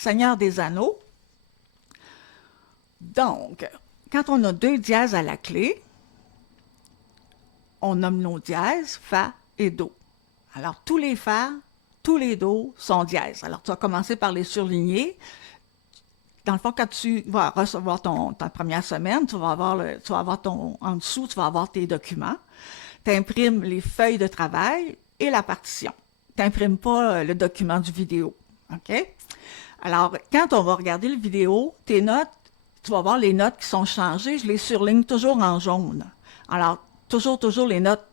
Seigneur des Anneaux. Donc, quand on a deux dièses à la clé, on nomme nos dièses Fa et Do. Alors, tous les Fa, tous les Do sont dièses. Alors, tu vas commencer par les surligner. Dans le fond, quand tu vas recevoir ta première semaine, tu vas avoir en dessous, tu vas avoir tes documents. Tu imprimes les feuilles de travail et la partition. Tu n'imprimes pas le document du vidéo. OK? Alors, quand on va regarder le vidéo, tes notes, tu vas voir les notes qui sont changées, je les surligne toujours en jaune. Alors, toujours les notes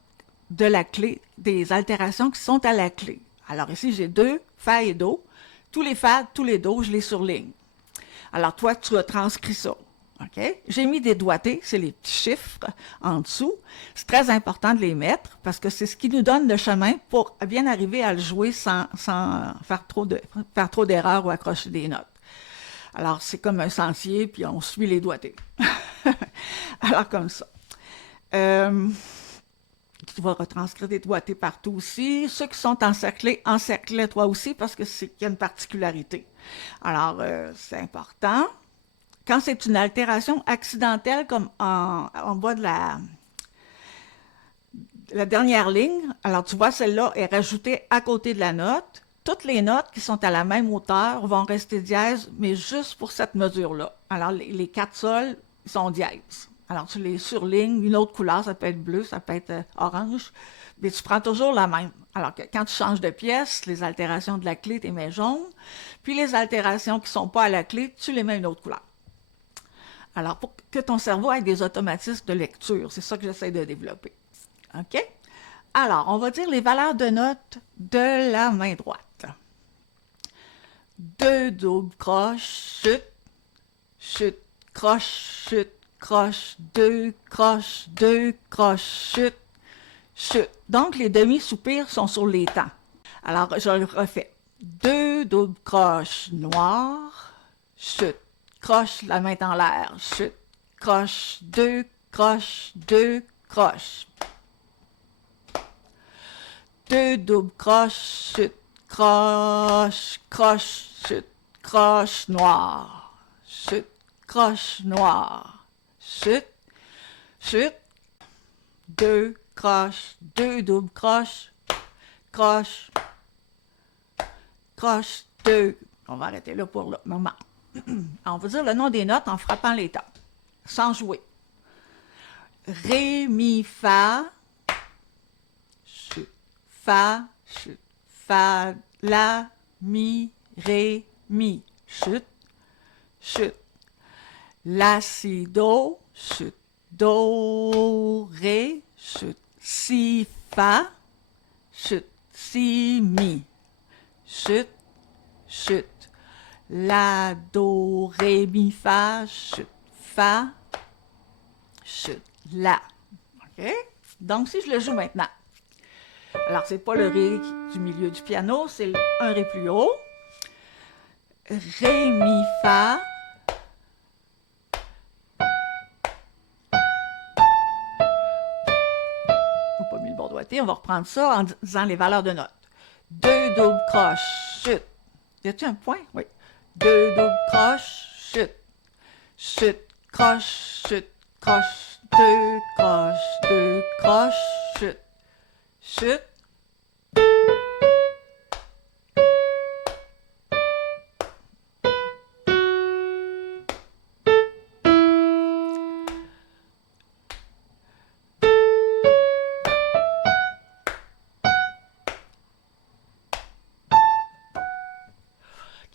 de la clé, des altérations qui sont à la clé. Alors ici, j'ai deux, Fa et Do. Tous les Fa, tous les Do, je les surligne. Alors toi, tu as transcrit ça. OK? J'ai mis des doigtés, c'est les petits chiffres en dessous. C'est très important de les mettre parce que c'est ce qui nous donne le chemin pour bien arriver à le jouer sans faire trop d'erreurs ou accrocher des notes. Alors, c'est comme un sentier, puis on suit les doigtés. Alors, comme ça. Tu vas retranscrire des doigtés partout aussi. Ceux qui sont encerclés, encercle-les toi aussi parce que c'est qu'il y a une particularité. Alors, c'est important. Quand c'est une altération accidentelle, comme en bas de la dernière ligne, alors tu vois, celle-là est rajoutée à côté de la note. Toutes les notes qui sont à la même hauteur vont rester dièses, mais juste pour cette mesure-là. Alors, les quatre sols sont dièses. Alors, tu les surlignes, une autre couleur, ça peut être bleu, ça peut être orange, mais tu prends toujours la même. Alors, que quand tu changes de pièce, les altérations de la clé, tu les mets jaunes, puis les altérations qui ne sont pas à la clé, tu les mets une autre couleur. Alors, pour que ton cerveau ait des automatismes de lecture, c'est ça que j'essaie de développer. OK? Alors, on va dire les valeurs de notes de la main droite. 2 double croche, chute, chute, croche, chute, croche, 2 croche, 2 croche, chute, chute. Donc, les demi-soupirs sont sur les temps. Alors, je le refais. 2 double croche noire, chute, croche, la main en l'air, chute, croche, 2 croche, 2 croche. 2 double croche, chute, croche, croche, chute, croche noire, chute, croche noire, chute, chute, 2 croche, 2 double croche, croche, croche, 2. On va arrêter là pour le moment. On va dire le nom des notes en frappant les temps, sans jouer. Ré, mi, fa, chute, fa, chute, fa, la, mi, ré, mi, chute, chute. La, si, do, chute, do, ré, chute, si, fa, chute, si, mi, chute, chute. La, do, ré, mi, fa, chute, fa, chute, la. OK? Donc, si je le joue maintenant. Alors, c'est pas le ré du milieu du piano, c'est un ré plus haut. Ré, mi, fa. On n'a pas mis le bon doigté, on va reprendre ça en disant les valeurs de notes. 2 double croche, chute. Y a-t-il un point? Oui. 2 double croche, chute. Chute, croche, chute, croche, 2 croche, 2 croche, chute. Chute.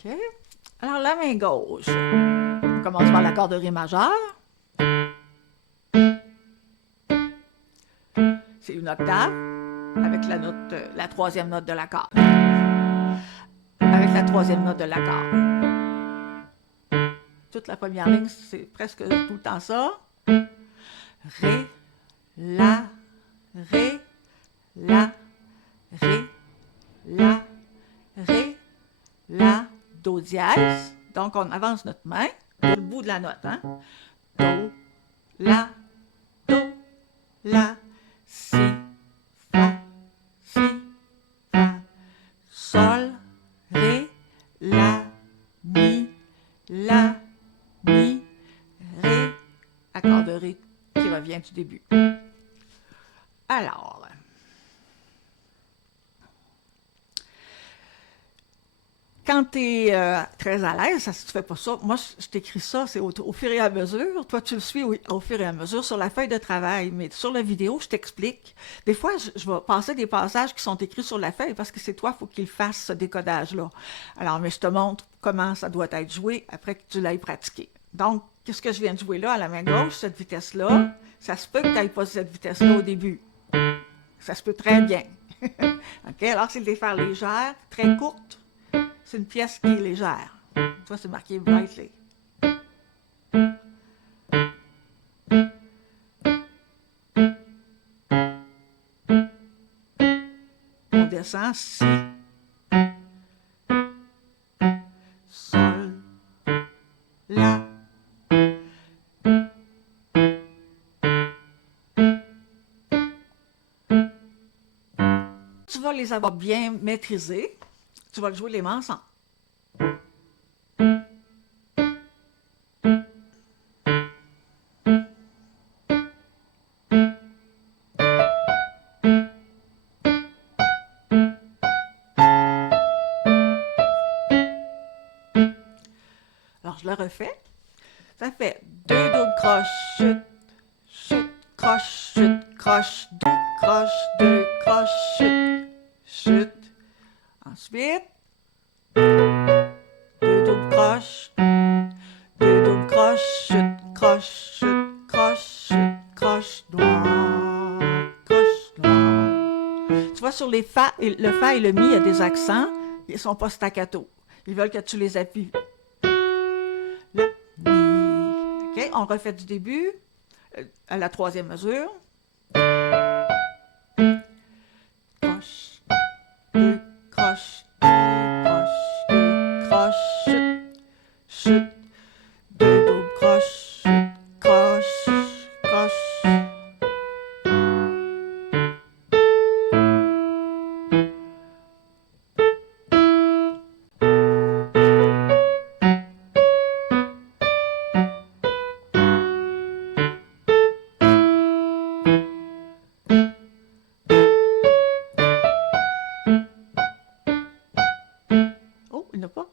OK. Alors, la main gauche. On commence par l'accord de ré majeur. C'est une octave avec la troisième note de l'accord. Avec la troisième note de l'accord. Toute la première ligne, c'est presque tout le temps ça. Ré, la, ré, la, ré, la, ré, la, do dièse. Donc, on avance notre main au bout de la note. Hein? Do, la, si, fa, sol, ré, la, mi, La, Mi, Ré, accord de Ré qui revient du début. Alors, quand tu es très à l'aise, ça, si tu fais pas ça, moi je t'écris ça, c'est au fur et à mesure. Toi, tu le suis au fur et à mesure sur la feuille de travail, mais sur la vidéo, je t'explique. Des fois, je vais passer des passages qui sont écrits sur la feuille parce que c'est toi, il faut qu'il fasse ce décodage-là. Alors, mais je te montre comment ça doit être joué après que tu l'aies pratiqué. Donc, qu'est-ce que je viens de jouer là à la main gauche, cette vitesse-là? Ça se peut que tu n'ailles pas cette vitesse-là au début. Ça se peut très bien. OK? Alors, c'est des faire légères, très courtes. C'est une pièce qui est légère. Tu vois, c'est marqué brightly. On descend si, sol, la. Tu vas les avoir bien maîtrisés. Tu vas le jouer les mains ensemble. Alors, je le refais. Ça fait deux doubles croches, chute, chute, croche, chute, croche, deux croches, chute, chute. Ensuite, deux doubles croches, deux doubles croches, chute, croche, chute, croche, chute, croche, noir, croche, noir. Tu vois, sur les fa, le fa et le mi, il y a des accents. Ils ne sont pas staccato. Ils veulent que tu les appuies. Le mi. OK, on refait du début à la troisième mesure. Croche, deux croches, deux croches, chute, chute, deux doubles croches, chute, croche, croche. Oh, il n'y en a pas.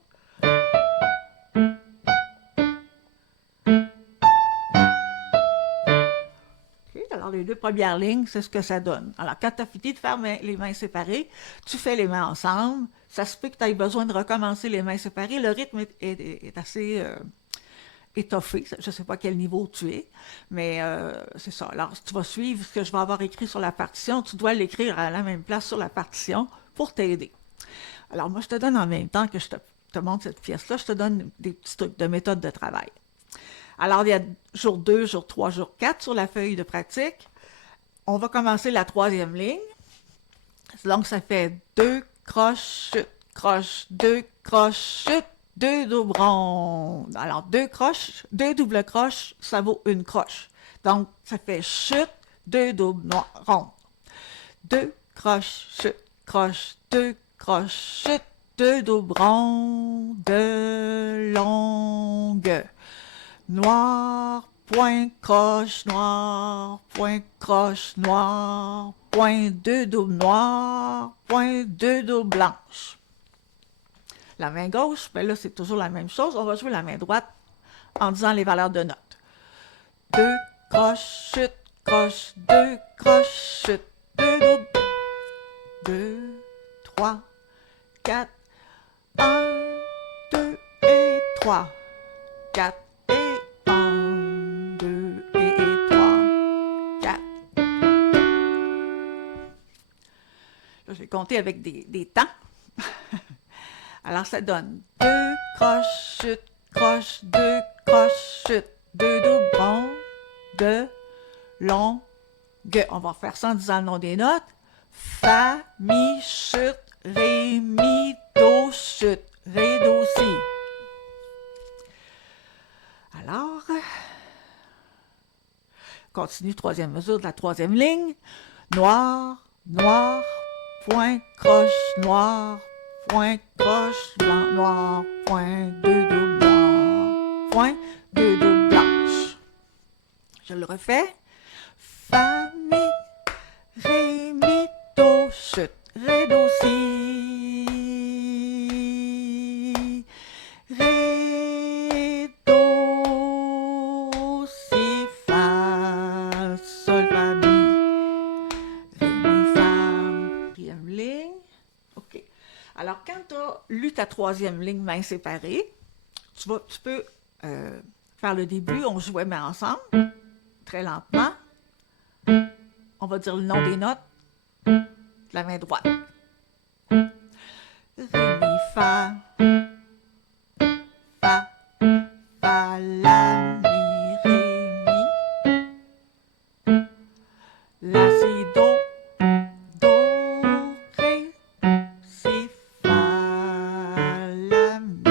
OK, alors les deux premières lignes, c'est ce que ça donne. Alors, quand tu as fini de faire les mains séparées, tu fais les mains ensemble. Ça se peut que tu aies besoin de recommencer les mains séparées. Le rythme est assez étoffé. Je ne sais pas à quel niveau tu es, mais c'est ça. Alors, tu vas suivre ce que je vais avoir écrit sur la partition. Tu dois l'écrire à la même place sur la partition pour t'aider. Alors, moi, je te donne en même temps que je te montre cette pièce-là, je te donne des petits trucs de méthode de travail. Alors, il y a jour 2, jour 3, jour 4 sur la feuille de pratique. On va commencer la troisième ligne. Donc, ça fait deux croches, chute, croche, deux croches, chute, deux doubles rondes. Alors, deux croches, deux doubles croches, ça vaut une croche. Donc, ça fait chute, deux doubles rondes. Deux croches, chute, croche, deux croches, chute, deux doubles rondes longues. Noir, point, croche, noir, point, croche, noir, point, deux doubles noirs, point, deux doubles blanches. La main gauche, ben là, c'est toujours la même chose. On va jouer la main droite en disant les valeurs de notes. Deux croches, chute, croche, deux croches, chute, deux doubles. 2, 3, 4, 1, 2 et 3, 4 et 1, 2 et 3, 4. Là, je vais compter avec des temps. Alors, ça donne 2 croches, chute, croche, 2 croches, chute, 2 doubles ronds, 2 longues. On va faire ça en disant le nom des notes. Fa, mi, chute, ré, mi, do, chute, ré, do, si. Alors, continue troisième mesure de la troisième ligne. Noir, noir, point, croche, noir, point, croche, blanc, noir, point, deux doubles noirs. point, 2 Do blanche. Je le refais. Fa, mi, ré, mi, do, chute, ré, do, si, ré, do, si, fa, sol, fa, mi, ré, mi, fa. Quatrième ligne. OK. Alors, quand tu as lu ta troisième ligne main séparée, tu peux faire le début, on jouait mais ensemble, très lentement. On va dire le nom des notes de la main droite. Ré, mi, fa, fa, fa, la, mi, ré, mi, la, si, do, ré, si, fa, la, mi,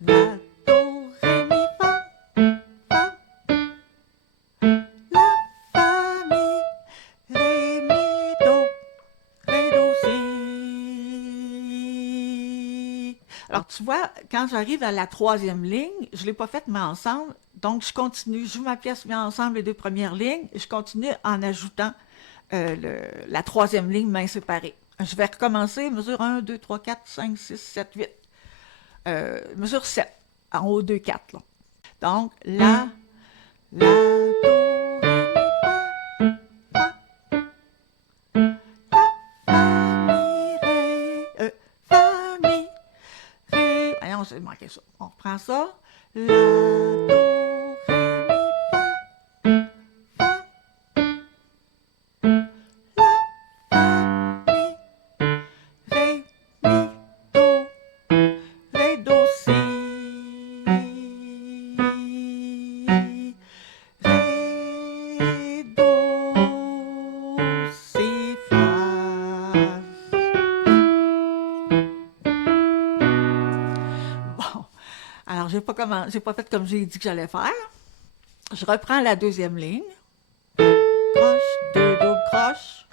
la, do, ré, mi, fa, fa, la, fa, mi, ré, mi, do, si. Alors, tu vois, quand j'arrive à la troisième ligne, je ne l'ai pas faite, mais ensemble. Donc, je continue. Je joue ma pièce, mais ensemble, les deux premières lignes. Et je continue en ajoutant la troisième ligne, main séparée. Je vais recommencer. Mesure 1, 2, 3, 4, 5, 6, 7, 8. Mesure 7. En haut, 2, 4. Là. Donc, la, do, ré, mi, fa, fa, mi, ré, fa, mi, ré. Voyons, j'ai manqué ça. On reprend ça. La, do, ré, mi, fa, fa, la, fa, mi, ré, mi, do, ré, do, si, ré, do, si, fa. Bon, alors j'ai pas fait comme j'ai dit que j'allais faire. Je reprends la deuxième ligne. Croche, 2 Do croche.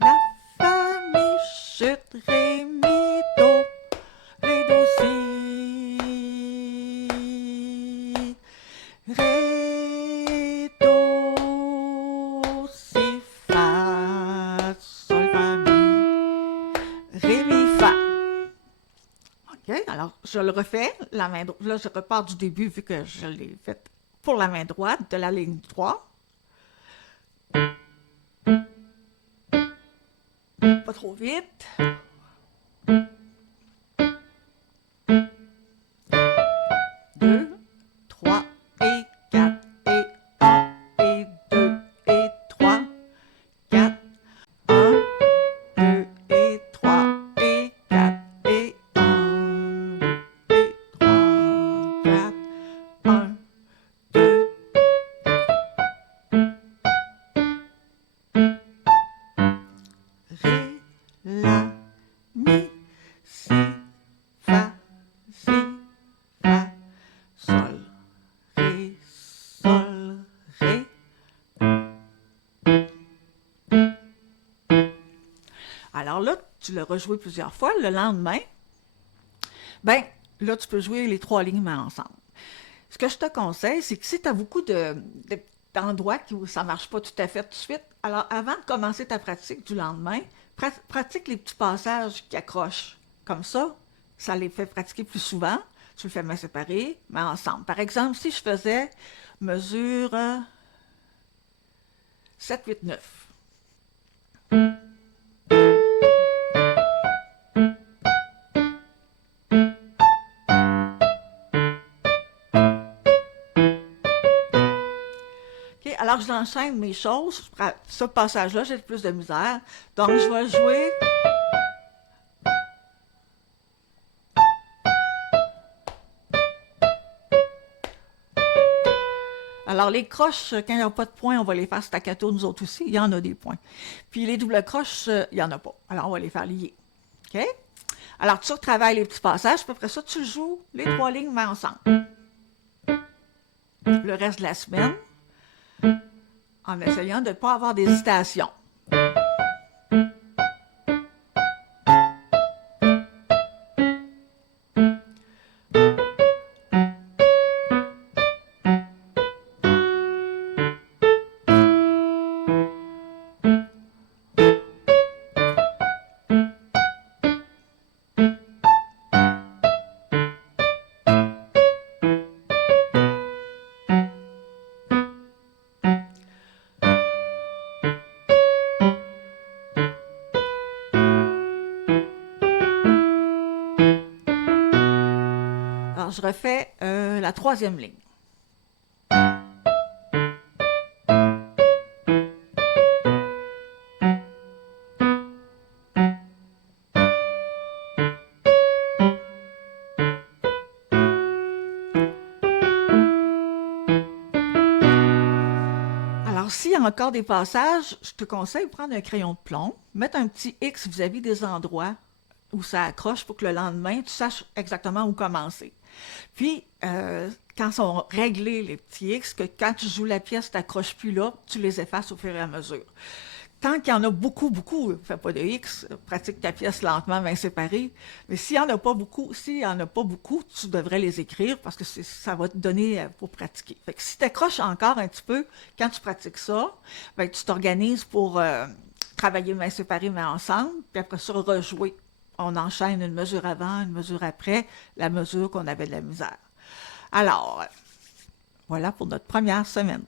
La, fa, mi, chute, ré, mi, do, si, ré, do, si, fa, sol, fa, mi, ré, mi, fa. OK, alors je le refais, la main droite. Là, je repars du début vu que je l'ai fait pour la main droite de la ligne 3. Pas trop vite. 2, 3 et 4 et 1 et 2 et 3, 4, 1, 2 et 3 et 4 et 1, 2 et 3, 4, 1, 2. Ré, la, mi, si, fa, si, fa, sol, ré, sol, ré. Alors là, tu l'as rejoué plusieurs fois. Le lendemain, ben là, tu peux jouer les trois lignes mais ensemble. Ce que je te conseille, c'est que si tu as beaucoup d'endroits où ça ne marche pas tout à fait tout de suite, alors avant de commencer ta pratique du lendemain, pratique les petits passages qui accrochent. Comme ça les fait pratiquer plus souvent. Tu le fais main séparée, mais ensemble. Par exemple, si je faisais mesure 7, 8, 9. OK, alors j'enchaîne mes choses. Ce passage-là, j'ai plus de misère. Donc, je vais jouer. Alors, les croches, quand il n'y a pas de points, on va les faire staccato, nous autres aussi. Il y en a des points. Puis les doubles croches, il n'y en a pas. Alors, on va les faire lier. OK? Alors, tu retravailles les petits passages, puis après ça, tu joues les trois lignes, mais ensemble. Le reste de la semaine, en essayant de ne pas avoir d'hésitation. Alors, je refais la troisième ligne. Alors, s'il y a encore des passages, je te conseille de prendre un crayon de plomb, mettre un petit X vis-à-vis des endroits où ça accroche pour que le lendemain, tu saches exactement où commencer. Puis, quand sont réglés les petits X, que quand tu joues la pièce, tu n'accroches plus là, tu les effaces au fur et à mesure. Tant qu'il y en a beaucoup, beaucoup, fais pas de X, pratique ta pièce lentement, bien séparée. Mais s'il n'y en a pas beaucoup, tu devrais les écrire parce que ça va te donner pour pratiquer. Fait que si tu accroches encore un petit peu, quand tu pratiques ça, ben, tu t'organises pour travailler main séparée, mais ensemble, puis après ça, rejouer. On enchaîne une mesure avant, une mesure après, la mesure qu'on avait de la misère. Alors, voilà pour notre première semaine.